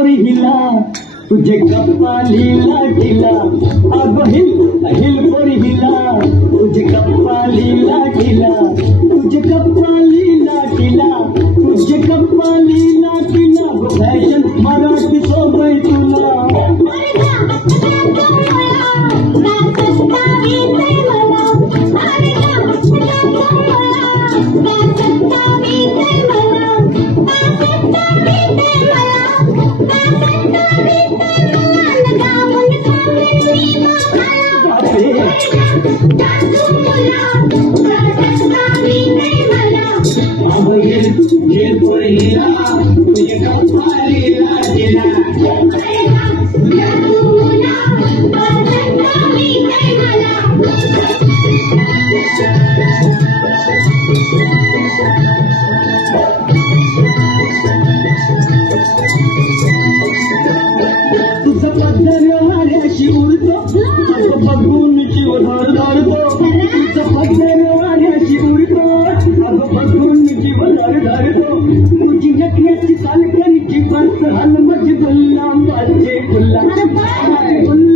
पोरी हिला तुझे कपालीला ढिला अगं हिल पोरी हिला तुझे कपालीला ढिला तुझे कपालीला ढिला तुझे कपालीला ढिला फॅशन मराठी सोबय तुला बघून जीव धरतो तुझं पदरवाऱ्याशी उडतो अगं बघून जीव धरतो तुझी नटण्याची सालकणीची बस हल मज गुल्ला माझे गुल्ला